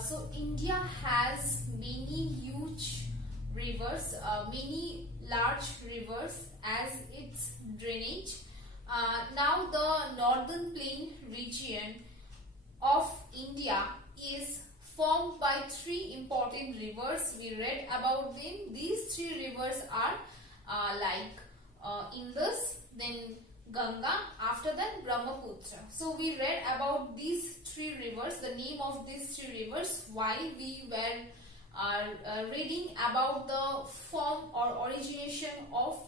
So India has many huge rivers, many large rivers as its drainage. Now the northern plain region of India is formed by three important rivers. We read about them. These three rivers are Indus, then Ganga, after that Brahmaputra. So we read about these three rivers, the name of these three rivers, while we were reading about the form or origination of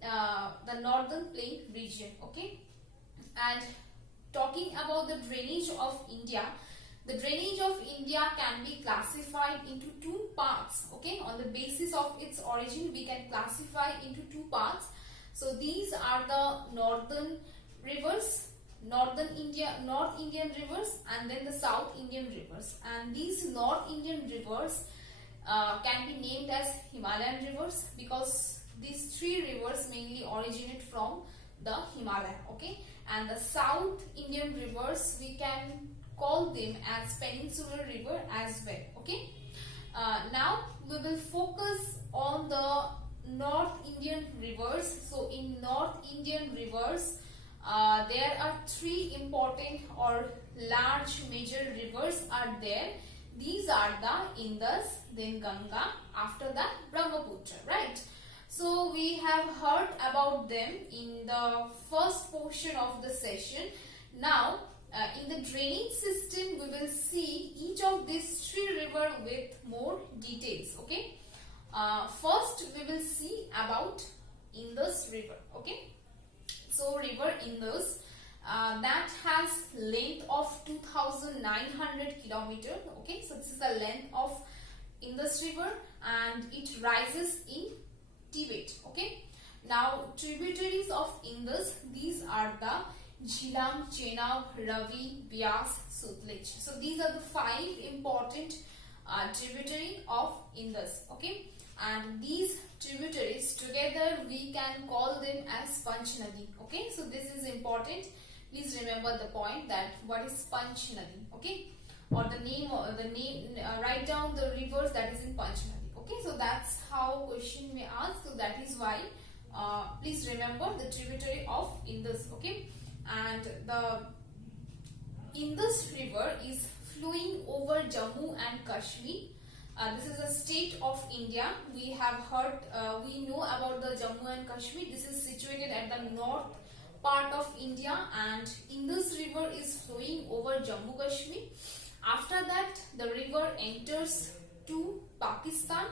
the northern plain region. Okay, and talking about the drainage of India, the drainage of India can be classified into two parts. Okay, on the basis of its origin, we can classify into two parts. So these are the northern rivers, North Indian rivers, and then the South Indian rivers. And these North Indian rivers can be named as Himalayan rivers because these three rivers mainly originate from the Himalaya. Okay, and the South Indian rivers, we can call them as peninsular river as well. Okay, now we will focus on the North Indian rivers. So in North Indian rivers, there are three important or large major rivers are there. These are the Indus, then Ganga, after that Brahmaputra, right? So we have heard about them in the first portion of the session. Now in the drainage system, we will see each of these three rivers with more details. Okay. First we will see about Indus river. Okay, so river Indus that has length of 2900 kilometer. Okay, so this is the length of Indus river and it rises in Tibet. Okay, now tributaries of Indus, these are the Jhelum, Chenab, Ravi, Beas, Sutlej. So these are the five important tributary of Indus. Okay, and these tributaries together we can call them as Panch Nadi. Okay, so this is important. Please remember the point that what is Panch Nadi. Okay, or the name write down the rivers that is in Panch Nadi. Okay, so that's how question may ask. So that is why please remember the tributary of Indus. Okay, and the Indus river is flowing over Jammu and Kashmir. This is a state of India. We have heard, we know about the Jammu and Kashmir. This is situated at the north part of India and Indus river is flowing over Jammu Kashmir. After that, the river enters to Pakistan.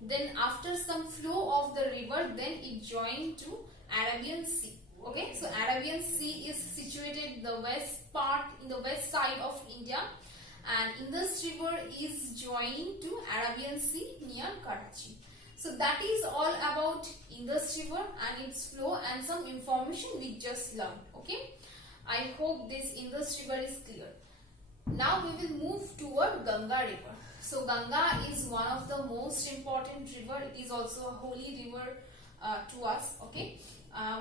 Then after some flow of the river, then it joins to Arabian Sea. Okay, so Arabian Sea is situated the west part, in the west side of India, and Indus river is joined to Arabian Sea near Karachi. So that is all about Indus river and its flow and some information we just learned. Okay, I hope this Indus river is clear. Now we will move toward Ganga river. So Ganga is one of the most important river. It is also a holy river to us. Okay,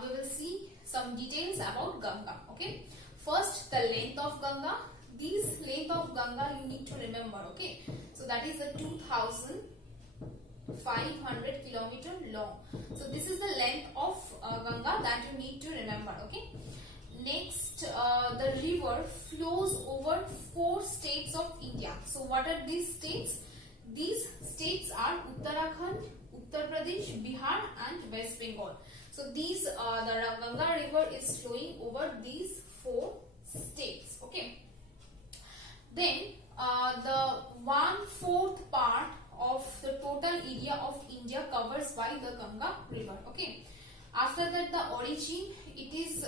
we will see some details about Ganga. Okay, first the length of Ganga. This length of Ganga you need to remember. Okay, so that is a 2500 kilometer long. So this is the length of Ganga that you need to remember. Okay, next the river flows over 4 states of India. So what are these states? These states are Uttarakhand, Uttar Pradesh, Bihar and West Bengal. So these the Ganga river is flowing over these 4 states. Okay, then the 1/4 part of the total area of India covers by the Ganga river. Okay, after that the origin, it is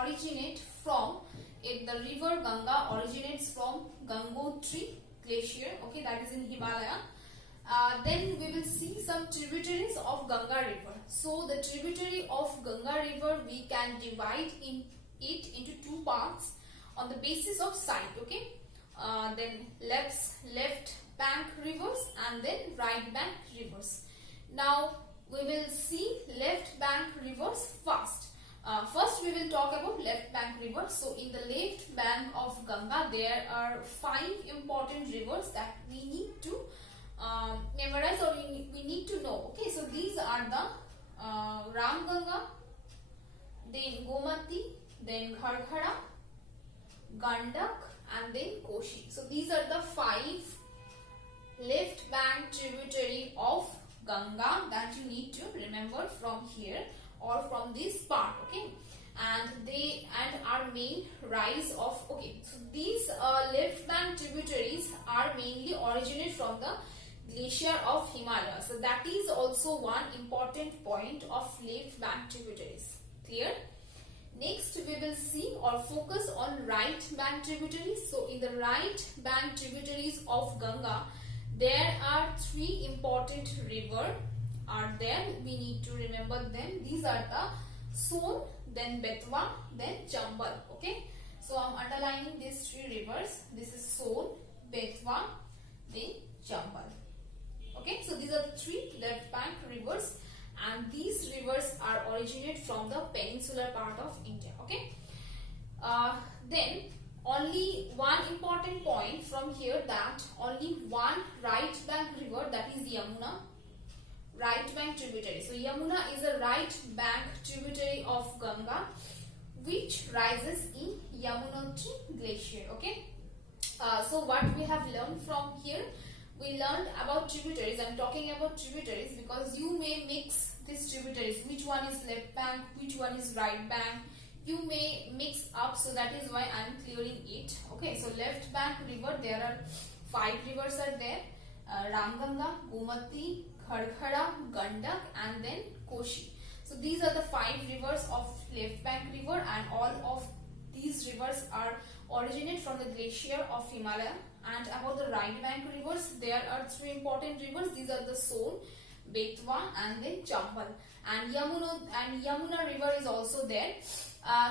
originate from the river Ganga originates from Gangotri glacier. Okay, that is in Himalaya. Then we will see some tributaries of Ganga river. So the tributary of Ganga river we can divide it into 2 parts on the basis of site. Okay, then left bank rivers and then right bank rivers. Now we will see left bank rivers first. First, we will talk about left bank river. So, in the left bank of Ganga, there are 5 important rivers that we need to memorize, or we need to know. Okay, so these are the Ram Ganga, then Gomati, then Gharghara, Gandak, and then Koshi. So these are the 5 left bank tributary of Ganga that you need to remember from here or from this part. Okay, and they are main rise of. Okay, so these left bank tributaries are mainly originate from the glacier of Himalaya. So that is also one important point of left bank tributaries. Clear? Next, we will see or focus on right bank tributaries. So in the right bank tributaries of Ganga, there are 3 important rivers are there. We need to remember them. These are the Son, then Betwa, then Chambal. Okay, so I am underlining these 3 rivers. This is Son, Betwa, then Chambal. Okay, so these are 3 left bank rivers, and these rivers are originate from the peninsular part of India. Okay, then only one important point from here, that only one right bank river, that is Yamuna, right bank tributary. So Yamuna is a right bank tributary of Ganga which rises in Yamunotri glacier. Okay, so what we have learned from here, we learned about tributaries. I am talking about tributaries because you may mix these tributaries, which one is left bank, which one is right bank, you may mix up, so that is why I am clearing it. Okay, so left bank river, there are 5 rivers are there, Ramganga, Gomati, Gharghara, Gandak, and then Koshi. So these are the 5 rivers of left bank river, and all of these rivers are originate from the glacier of Himalaya. And about the right bank rivers, there are 3 important rivers. These are the Son, Betwa, and then Chambal. And Yamuna river is also there.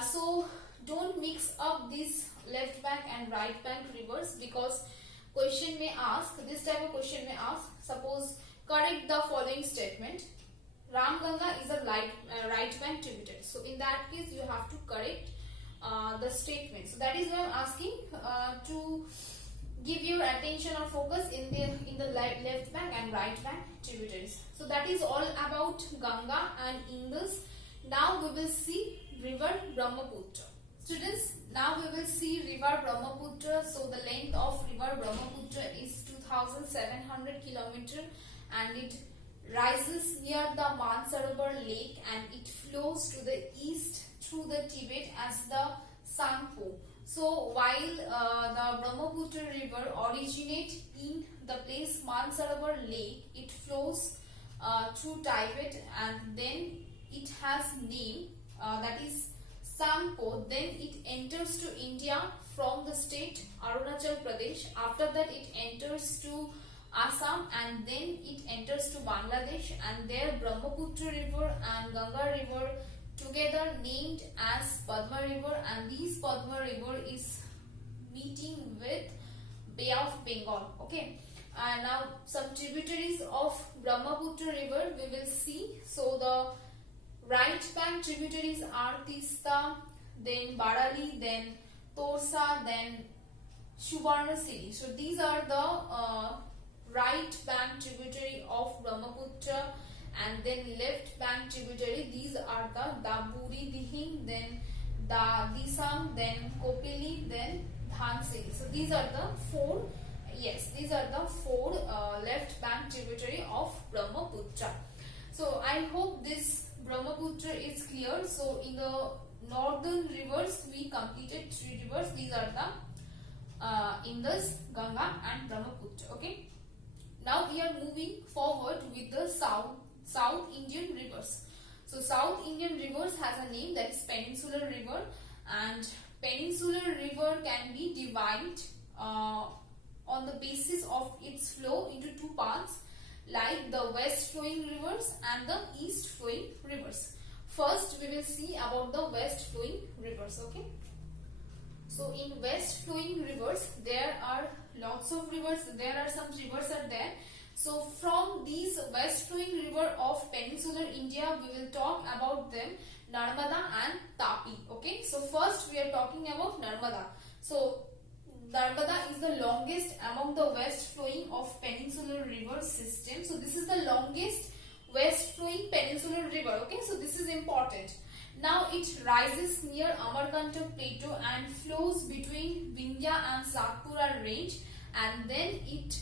So don't mix up these left bank and right bank rivers, because question may ask, this type of question may ask, suppose correct the following statement. Ram Ganga is a right bank tributary. So in that case, you have to correct the statement. So that is why I am asking to give your attention or focus in the left bank and right bank tributaries. So that is all about Ganga and Indus. Now we will see river Brahmaputra. Students, now we will see river Brahmaputra. So the length of river Brahmaputra is 2700 km, and it rises near the Mansarovar lake, and it flows to the east through the Tibet as the Sangpo. So while the Brahmaputra river originates in the place Mansarovar lake, it flows through Tibet, and then it has name that is Sangpo. Then it enters to India from the state Arunachal Pradesh. After that, it enters to Assam, and then it enters to Bangladesh, and there Brahmaputra river and Ganga river together named as Padma river, and this Padma river is meeting with Bay of Bengal. Okay, and now some tributaries of Brahmaputra river we will see. So the right bank tributaries are Tista, then Barali, then Torsa, then Subarnasiri. So these are the right bank tributary of Brahmaputra. And then left bank tributary, these are the Daburi Dihing, then Disam, then Kopili, then Dhansiri. So these are the 4, these are the 4 left bank tributary of Brahmaputra. So I hope this Brahmaputra is clear. So in the northern rivers, we completed 3 rivers. These are the Indus, Ganga, and Brahmaputra. Okay. Now we are moving forward with the South Indian rivers. So South Indian rivers has a name, that is Peninsular River, and Peninsular River can be divided on the basis of its flow into 2 parts, like the west flowing rivers and the east flowing rivers. First we will see about the west flowing rivers. Okay, so in west flowing rivers there are lots of rivers. There are some rivers are there. So from these west flowing river of peninsular India, we will talk about them, Narmada and Tapi. Okay, so first we are talking about Narmada. So Narmada is the longest among the west flowing of peninsular river system. So this is the longest west flowing peninsular river. Okay, so this is important. Now it rises near Amarkantak Plateau and flows between Vindhya and Satpura range, and then it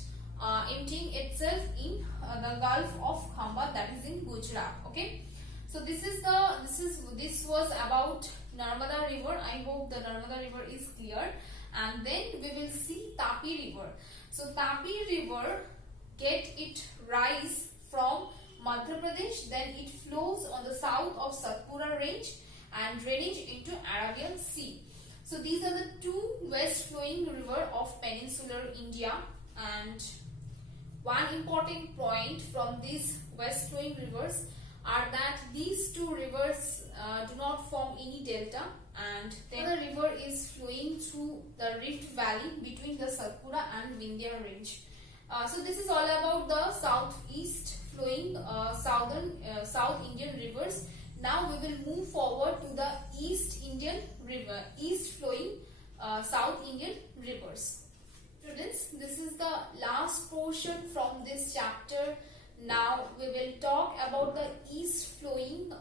emptying itself in the Gulf of Khamba, that is in Gujarat. Okay, so this was about Narmada river. I hope the Narmada river is clear. And then we will see Tapi river. So Tapi river get it rise from Madhya Pradesh, then it flows on the south of Satpura range and drainage into Arabian Sea. So these are the two west flowing river of peninsular India, and one important point from these west flowing rivers are that these two rivers do not form any delta, and then the river is flowing through the Rift Valley between the Satpura and Vindhya range. So this is all about the southeast flowing South Indian rivers. Now we will move forward to the East flowing South Indian rivers. Students, this is the last portion from this chapter. Now we will talk about the east flowing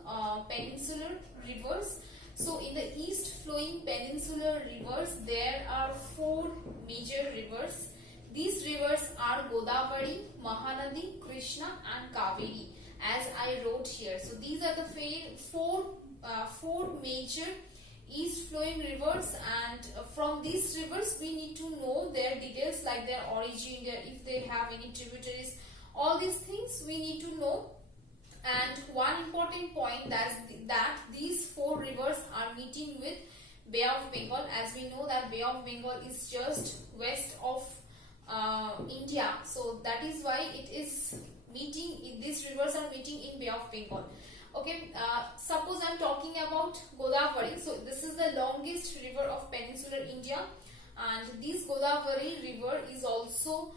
peninsular rivers. So in the east flowing peninsular rivers, there are four major rivers. These rivers are Godavari, Mahanadi, Krishna and Kaveri, as I wrote here. So these are the four major east flowing rivers, and from these rivers we need to know their details, like their origin, if they have any tributaries, all these things we need to know. And one important point that these four rivers are meeting with Bay of Bengal. As we know that Bay of Bengal is just west of India, so that is why it is meeting. These rivers are meeting in Bay of Bengal. Okay, suppose I am talking about Godavari. So this is the longest river of peninsular India, and this Godavari river is also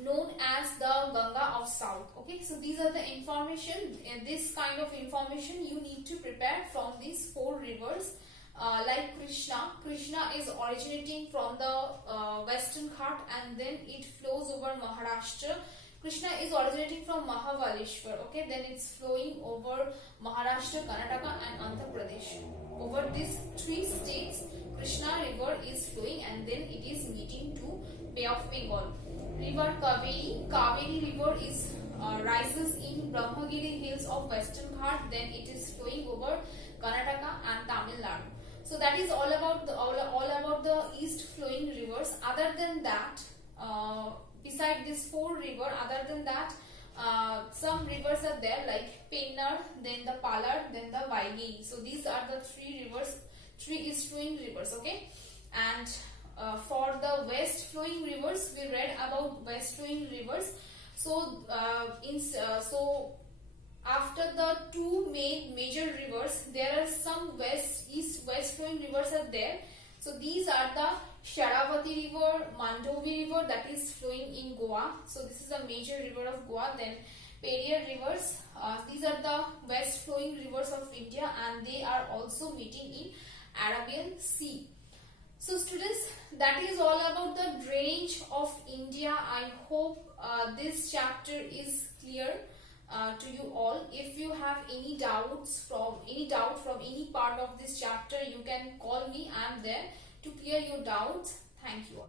known as the Ganga of South. Okay, so these are the information, this kind of information you need to prepare from these four rivers. Like Krishna is originating from the Western Ghat, and then it flows over Maharashtra. Krishna is originating from Mahabaleshwar. Okay, then it's flowing over Maharashtra, Karnataka and Andhra Pradesh. Over these three states, Krishna river is flowing, and then it is meeting to Bay of Bengal. River Kaveri river is rises in Brahmagiri hills of Western Ghat, then it is flowing over Karnataka and Tamil Nadu. So that is all about the east flowing rivers. Other than that, beside these four rivers, some rivers are there like Pennar, then the Palar, then the Vaigi. So these are the three east flowing rivers. Okay, and for the west flowing rivers, we read about west flowing rivers. So after the two major rivers, there are some east-west flowing rivers are there. So these are the Sharavati river, Mandovi river, that is flowing in Goa. So this is a major river of Goa. Then Periyar rivers. These are the west flowing rivers of India, and they are also meeting in Arabian Sea. So students, that is all about the drainage of India. I hope this chapter is clear to you all. If you have any doubt from any part of this chapter, you can call me. I am there to clear your doubts. Thank you all.